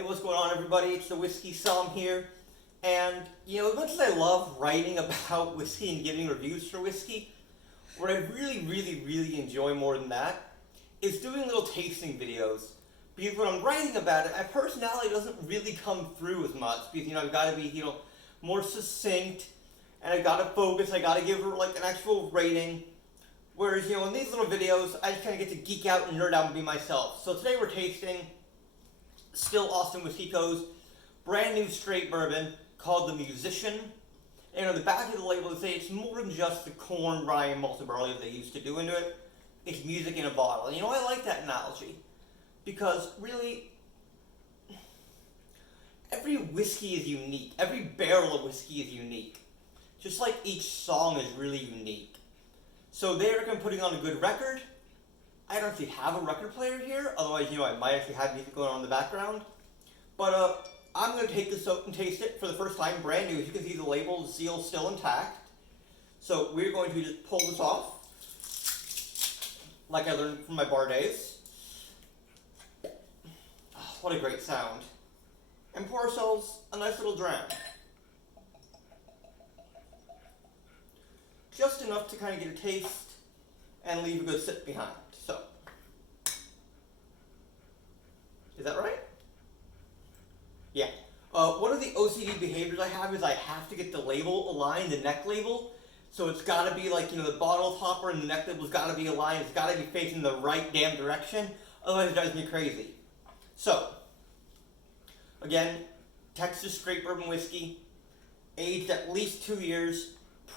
Hey, what's going on, everybody? It's the Whiskey Somm here. And, as much as I love writing about whiskey and giving reviews for whiskey, what I really enjoy more than that is doing little tasting videos. Because when I'm writing about it, my personality doesn't really come through as much. Because, I've got to be, more succinct, and I've got to focus, I got to give her, like, an actual rating. Whereas, in these little videos, I just kind of get to geek out and nerd out and be myself. So today we're tasting Still Austin Whiskey Co.'s brand new straight bourbon called The Musician. And on the back of the label they say it's more than just the corn, rye, and malted barley that they used to do into it. It's music in a bottle. And I like that analogy. Because really, every whiskey is unique. Every barrel of whiskey is unique. Just like each song is really unique. So they reckon putting on a good record. I don't actually have a record player here, otherwise, I might actually have music going on in the background. But I'm going to take this out and taste it for the first time, brand new. As you can see, the label, the seal still intact. So we're going to just pull this off, like I learned from my bar days. Oh, what a great sound. And pour ourselves a nice little dram. Just enough to kind of get a taste and leave a good sip behind. So, is that right? Yeah. One of the OCD behaviors I have is I have to get the label aligned, the neck label. So it's got to be like, the bottle topper and the neck label's got to be aligned. It's got to be facing the right damn direction. Otherwise it drives me crazy. So, again, Texas Straight Bourbon Whiskey, aged at least 2 years,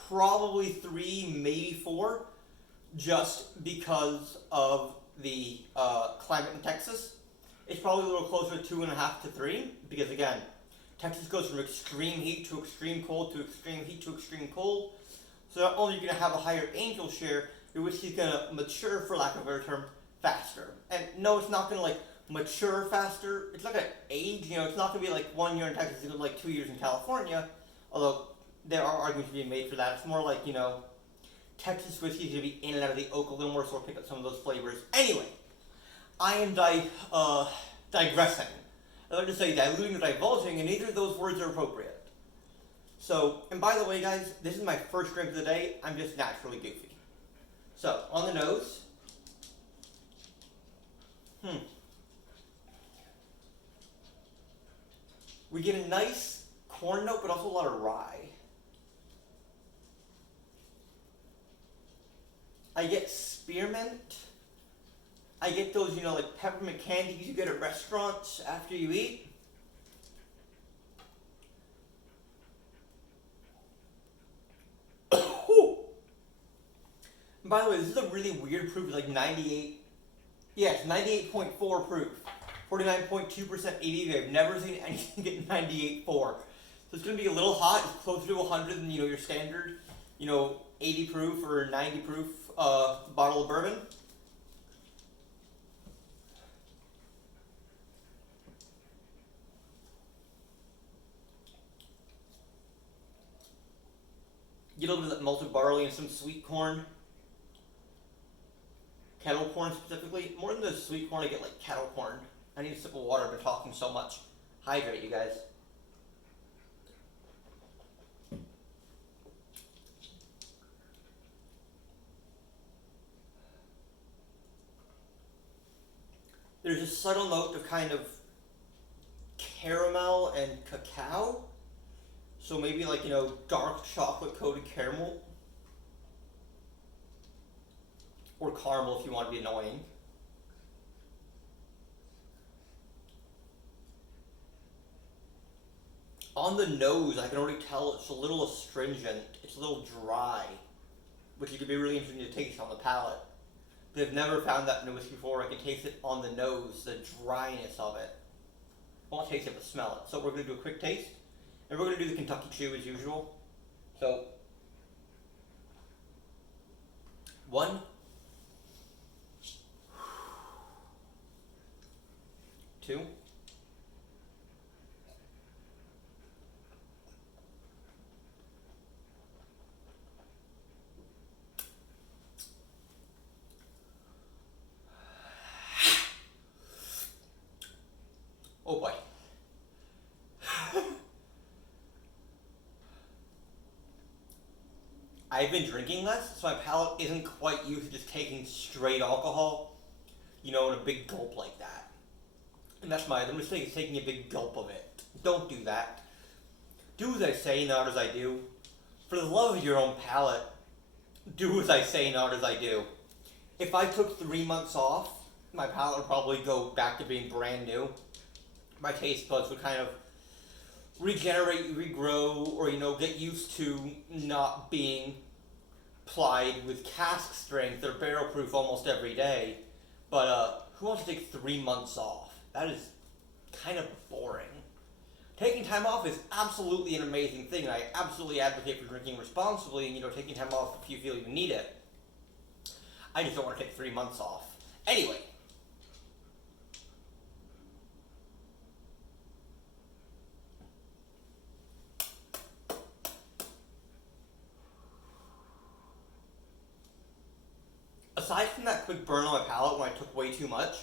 probably 3, maybe 4. Just because of the climate in Texas. It's probably a little closer to 2.5 to 3, because again, Texas goes from extreme heat to extreme cold to extreme heat to extreme cold. So not only are you going to have a higher angel share, your whiskey's going to mature, for lack of a better term, faster. And no, it's not going to mature faster. It's not going to age. It's not going to be like 1 year in Texas, it's going to be like 2 years in California. Although there are arguments being made for that. It's more like, Texas whiskey is going to be in and out of the oak a little more, so we'll pick up some of those flavors. Anyway, I am digressing. I like to say diluting or divulging, and neither of those words are appropriate. So, and by the way, guys, this is my first drink of the day. I'm just naturally goofy. So, on the nose. We get a nice corn note, but also a lot of rye. I get spearmint. I get those, like peppermint candies you get at restaurants after you eat. And by the way, this is a really weird proof. It's like 98. Yeah, it's 98.4 proof. 49.2% ABV. I've never seen anything get 98.4. So it's going to be a little hot. It's closer to 100 than, your standard, 80 proof or 90 proof bottle of bourbon. Get a little bit of that malted barley and some sweet corn. Kettle corn specifically. More than the sweet corn, I get like kettle corn. I need a sip of water. I've been talking so much. Hydrate, you guys. There's a subtle note of kind of caramel and cacao. So maybe like, dark chocolate coated caramel. Or caramel if you want to be annoying. On the nose, I can already tell it's a little astringent. It's a little dry, which could be really interesting to taste on the palate. They've never found that in a whiskey before. I can taste it on the nose, the dryness of it. I won't taste it, but smell it. So we're going to do a quick taste. And we're going to do the Kentucky Chew as usual. So, 1, 2, oh boy. I've been drinking less, so my palate isn't quite used to just taking straight alcohol, in a big gulp like that. And that's the mistake, is taking a big gulp of it. Don't do that. Do as I say, not as I do. For the love of your own palate, do as I say, not as I do. If I took 3 months off, my palate would probably go back to being brand new. My taste buds would kind of regenerate, regrow, or get used to not being plied with cask strength or barrel proof almost every day. But who wants to take 3 months off? That is kind of boring. Taking time off is absolutely an amazing thing, and I absolutely advocate for drinking responsibly and taking time off if you feel you need it. I just don't want to take 3 months off. Anyway. Aside from that quick burn on my palate when I took way too much,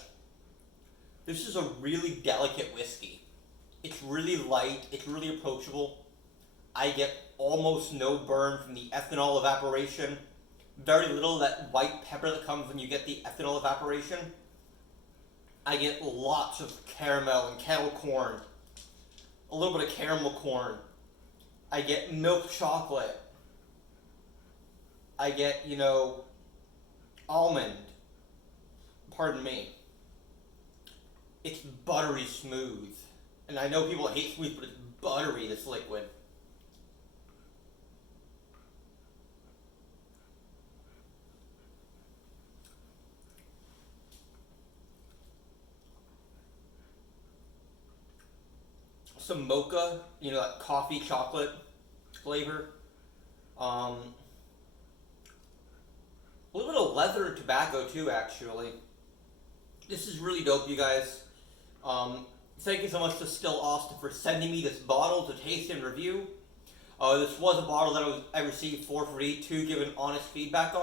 this is a really delicate whiskey. It's really light, it's really approachable. I get almost no burn from the ethanol evaporation. Very little of that white pepper that comes when you get the ethanol evaporation. I get lots of caramel and kettle corn. A little bit of caramel corn. I get milk chocolate. I get, almond. Pardon me. It's buttery smooth. And I know people hate smooth, but it's buttery, this liquid. Some mocha, that coffee chocolate flavor. A little bit of leather and tobacco too, actually. This is really dope, you guys. Thank you so much to Still Austin for sending me this bottle to taste and review. This was a bottle that I received for free to give an honest feedback on.